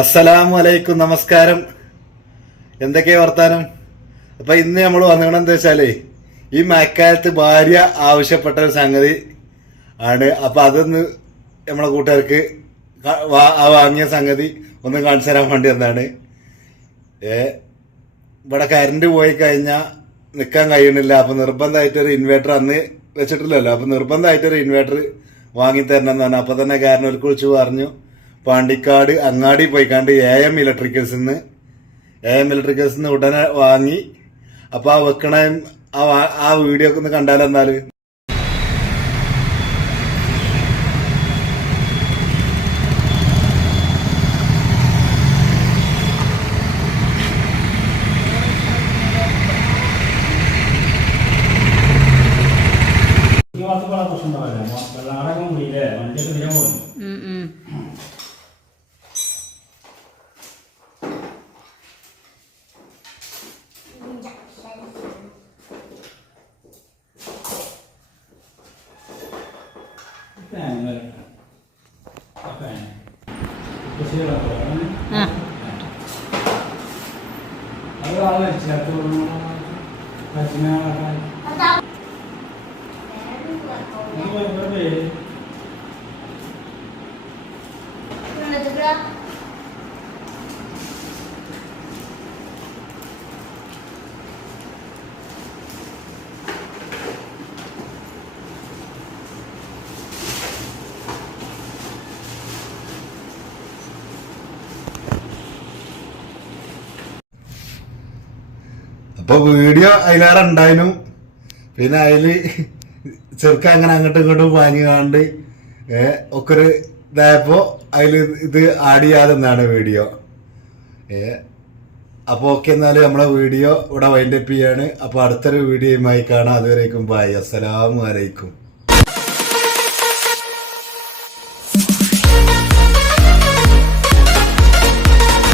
അസ്സലാമു അലൈക്കും, നമസ്കാരം. എന്തൊക്കെയാ വർത്താനം? അപ്പൊ ഇന്ന് നമ്മൾ വന്നിട്ട് വെച്ചാലേ ഈ മഴക്കാലത്ത് ഭാര്യ ആവശ്യപ്പെട്ട ഒരു സംഗതി ആണ്. അപ്പൊ അതൊന്ന് നമ്മളെ കൂട്ടുകാർക്ക് വാങ്ങിയ സംഗതി ഒന്ന് കാണിച്ചു തരാൻ വേണ്ടി എന്താണ്. ഇവിടെ കറണ്ട് പോയി കഴിഞ്ഞാൽ നിൽക്കാൻ കഴിയണില്ല. അപ്പൊ നിർബന്ധമായിട്ടൊരു ഇൻവേർട്ടർ അന്ന് വെച്ചിട്ടില്ലല്ലോ. അപ്പൊ നിർബന്ധമായിട്ടൊരു ഇൻവേർട്ടർ വാങ്ങിത്തരണം എന്നാണ്. അപ്പൊ തന്നെ കാരണവർക്ക് വിളിച്ച് പറഞ്ഞു, പാണ്ടിക്കാട് അങ്ങാടി പോയിക്കാണ്ട് AM ഇലക്ട്രിക്കൽസിന്ന് ഉടനെ വാങ്ങി. അപ്പൊ ആ വെക്കണ ആ വീഡിയോ ഒക്കെ ഒന്ന് കണ്ടാലെന്നാല്. അപ്പൊ വീഡിയോ അതിലേറെ ഉണ്ടായിരുന്നു. പിന്നെ അതില് ചെറുക്ക അങ്ങനെ അങ്ങോട്ടും ഇങ്ങോട്ടും വാങ്ങിക്കാണ്ട് ഒക്കെ ഒരു ഇതായപ്പോ അതിൽ ഇത് ആഡ് ചെയ്യാതെന്നാണ് വീഡിയോ. അപ്പൊ ഓക്കെ, എന്നാലും നമ്മളെ വീഡിയോ ഇവിടെ വൈൻഡപ്പ് ചെയ്യാണ്. അപ്പൊ അടുത്തൊരു വീഡിയോയുമായി കാണാം. അതുവരേക്കും ബൈ. അസ്സലാമു അലൈക്കും.